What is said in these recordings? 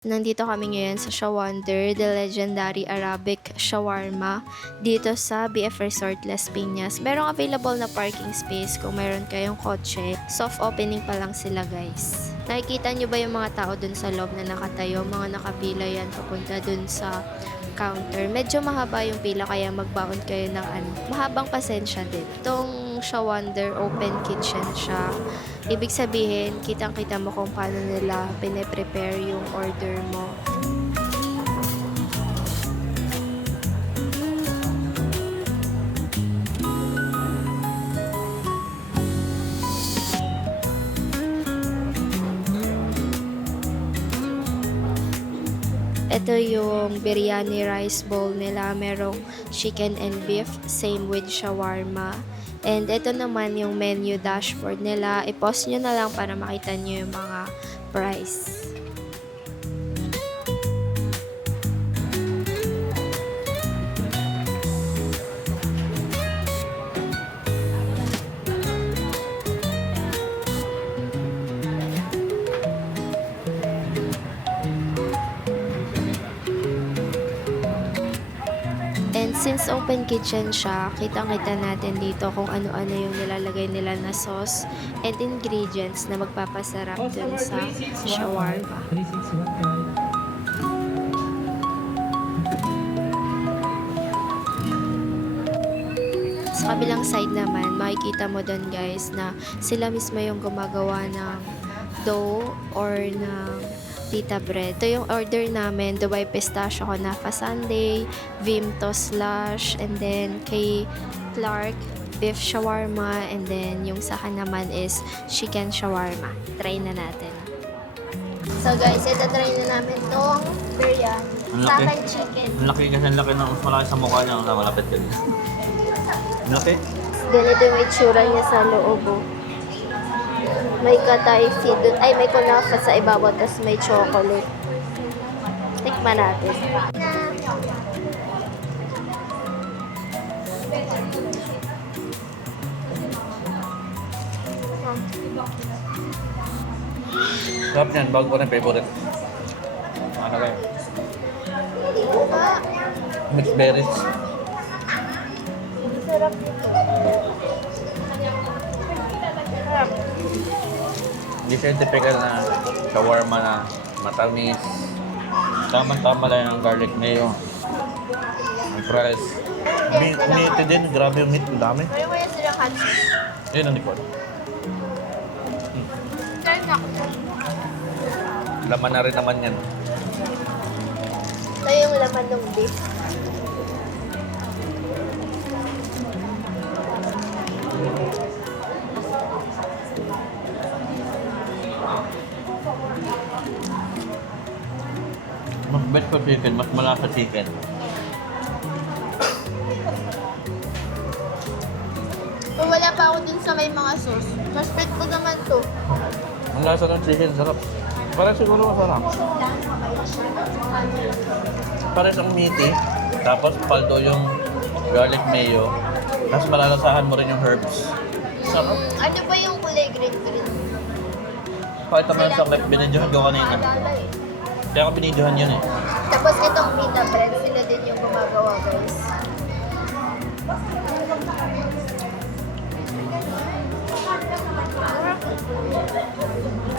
Nandito kami ngayon sa Shawnder, the legendary Arabic shawarma dito sa BF Resort Las Piñas. Merong available na parking space kung meron kayong kotse. Soft opening pa lang sila, guys. Nakikita nyo ba yung mga tao dun sa loob na nakatayo? Mga nakapila yan papunta dun sa counter. Medyo mahaba yung pila kaya magbaon kayo ng mahabang pasensya din. Itong Shawnder open kitchen siya. Ibig sabihin, kitang-kita mo kung paano nila pine-prepare yung order mo. Ito yung biryani rice bowl nila. Merong chicken and beef, same with shawarma. And ito naman yung menu dashboard nila. I-pause nyo na lang para makita nyo yung mga price. And since open kitchen siya, kitang-kita natin dito kung ano-ano yung nilalagay nila na sauce and ingredients na magpapasarap dun sa shawarma. Sa kabilang side naman, makikita mo dun, guys, na sila mismo yung gumagawa ng dough or ng pita bread. Ito yung order namin, Dubai Pistachio Kunafa Sundae, Vimto Slush, and then kay Clark, beef shawarma, and then yung sa akin naman is chicken shawarma. Try na natin. So guys, ito try na namin tong biryani. Sa akin chicken. Ang laki kasi, ang laki na mas malaki sa mukha niya na malapit ka din. Ang laki. Ganito yung itsura niya sa loob. Oh. May katay feed, ay may kunafa sa ibabaw, tapos may chocolate. Tikman natin. Sarap niyan, bago ko na yung favorite. Ano kayo? Mixed berries. Sarap nito. Sarap. Hindi siya yung typical na shawarma na matamis. Tama-tama lang yung garlic mayo. Ang fries. Meat din, grabe yung meat, ang dami. Ano kaya silang hot sauce? Yun ang likod. Try na. Laman na rin naman yan. Ito yung laman ng beef. Mas bet ko chicken, mas malasa chicken. Kung wala pa ako dun sa may mga sauce, suspect ko naman to. Ang lasa ng chicken, sarap. Parang siguro masarap. Parang siyang meaty, tapos paldo yung garlic mayo, tapos malalasahan mo rin yung herbs. Sarap. Ano ba yung kulay green-green? Pakita mo yung chocolate, binidyohan ko kanina. Kaya ako binidyohan yun eh. Tapos itong pita bread, sila din yung gumagawa, guys.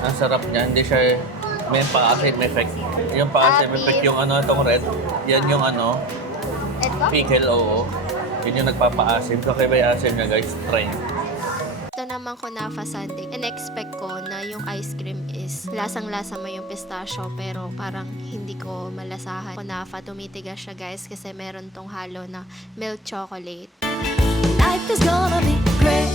Ang sarap niya, hindi siya may pa-acid effect. Yung pa-acid effect, yung ano, itong red, yan yung ano, Ito? pickle, oo. Yun yung nagpapa-acid. So kaya may acid niya guys, try. Ito naman Kunafa Sundae. In-expect ko na yung ice cream is lasang-lasa mo yung pistachio pero parang hindi ko malasahan. Kunafa, tumitigas siya, guys, kasi meron tong halo na milk chocolate. Life is gonna be great.